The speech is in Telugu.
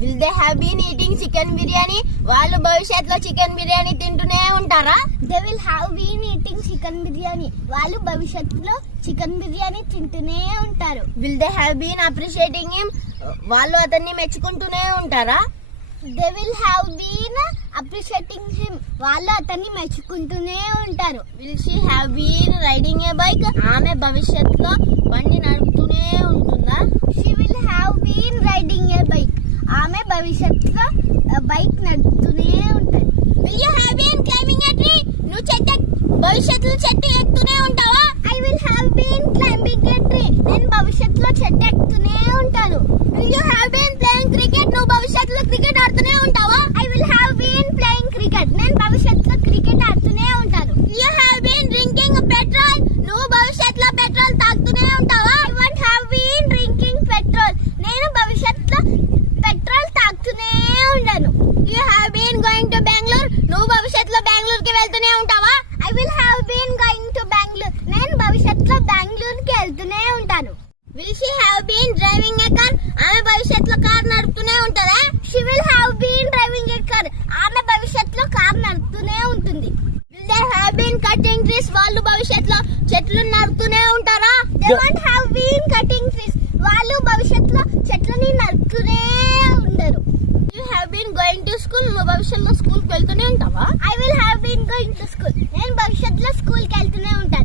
Will they have been eating chicken biryani? వాళ్ళు భవిష్యత్తులో చికెన్ బిర్యానీ తింటూనే ఉంటారా? They will have been eating chicken biryani. వాళ్ళు భవిష్యత్తులో చికెన్ బిర్యానీ తింటూనే ఉంటారు. Will they have been appreciating him? వాళ్ళు అతన్ని మెచ్చుకుంటూనే ఉంటారా? They will have been appreciating him. వాళ్ళు అతన్ని మెచ్చుకుంటూనే ఉంటారు. Will she have been riding a bike? ఆమె భవిష్యత్తులో బండి నడుపుతూనే ఉంటుందా? She will have been riding a bike. ఆమె భవిష్యత్తులో బైక్ నడుపుతూనే ఉంటుంది. Will you have been climbing a tree? నువ్వు భవిష్యత్తులో చెట్టు ఎక్కుతూనే ఉంటావా? I will have been climbing a tree. నేను భవిష్యత్తులో చెట్టు ఎక్కుతూనే ఉంటాను. Will you have been playing cricket? నువ్వు భవిష్యత్తులో క్రికెట్ ఆడుతూనే ఉంటావా? I will have been playing cricket. నేను భవిష్యత్తులో క్రికెట్ ఆడుతూనే ఉంటాను. Will you have been drinking petrol? నువ్వు భవిష్యత్తులో పెట్రోల్ తాగుతూనే ఉంటావా? I won't have been drinking petrol. నేను భవిష్యత్తులో పెట్రోల్ తాగుతూనే ఉంటాను. You have been going to Bangalore? నువ్వు భవిష్యత్తులో బెంగళూరుకి వెళ్తూనే ఉంటావా? I will have been going to Bangalore. నేను భవిష్యత్తులో బెంగళూరుకి వెళ్తూనే ఉంటాను. Will she have been driving a car? ఆమె భవిష్యత్తులో కార్ నడుపుతూనే ఉంటదా? She will have been driving a car. ఆమె భవిష్యత్తులో కార్ నడుపుతూనే ఉంటుంది. Will they have been cutting trees? వాళ్ళు భవిష్యత్తులో చెట్లు నరుకుతూనే ఉంటారా? They won't have been cutting trees. వాళ్ళు భవిష్యత్తులో చెట్లని నరుకుతూనే ఉండరు. You have been going to school? నువ్వు భవిష్యత్తులో స్కూల్కి వెళ్తూనే ఉంటావా? I will have been going to school. నేను భవిష్యత్తులో స్కూల్కి వెళ్తూనే ఉంటాను.